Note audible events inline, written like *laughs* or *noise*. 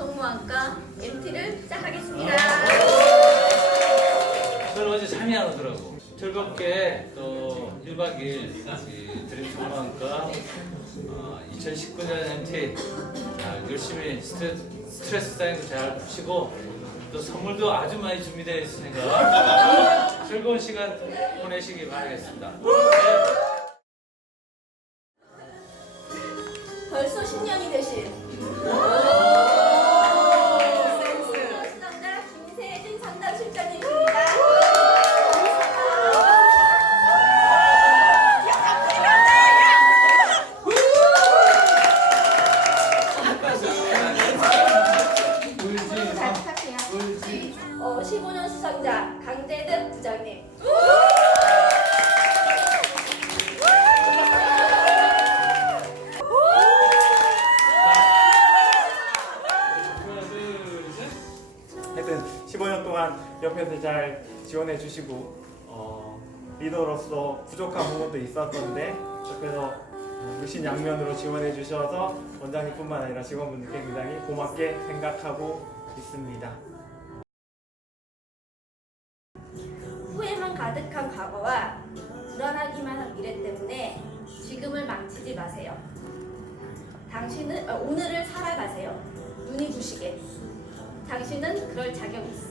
통무학과 MT를 시작하겠습니다. 저는 어제 잠이 안 오더라고. 즐겁게 또 1박 2일 드림 통화학과 2019년 MT 잘 열심히 스트레스, 스트레스 쌓인 거잘 푸시고 또 선물도 아주 많이 준비되어 있으니까 *laughs* 즐거운 시간 보내시기 바라겠습니다. 네. 벌써 10년이 되신 잘 부탁해요. 어, 15년 수상자 강재득 부장님. 하여튼 15년 동안 옆에서 잘 지원해 주시고 어, 리더로서 부족한 부분도 있었던데 옆에서 물신양면으로 지원해 주셔서 원장님뿐만 아니라 직원분들께 굉장히 고맙게 생각하고 있습니다. 후회만 가득한 과거와 불안하기만 한 미래 때문에 지금을 망치지 마세요. 당신은 어, 오늘을 살아가세요. 눈이 부시게. 당신은 그럴 자격 있어.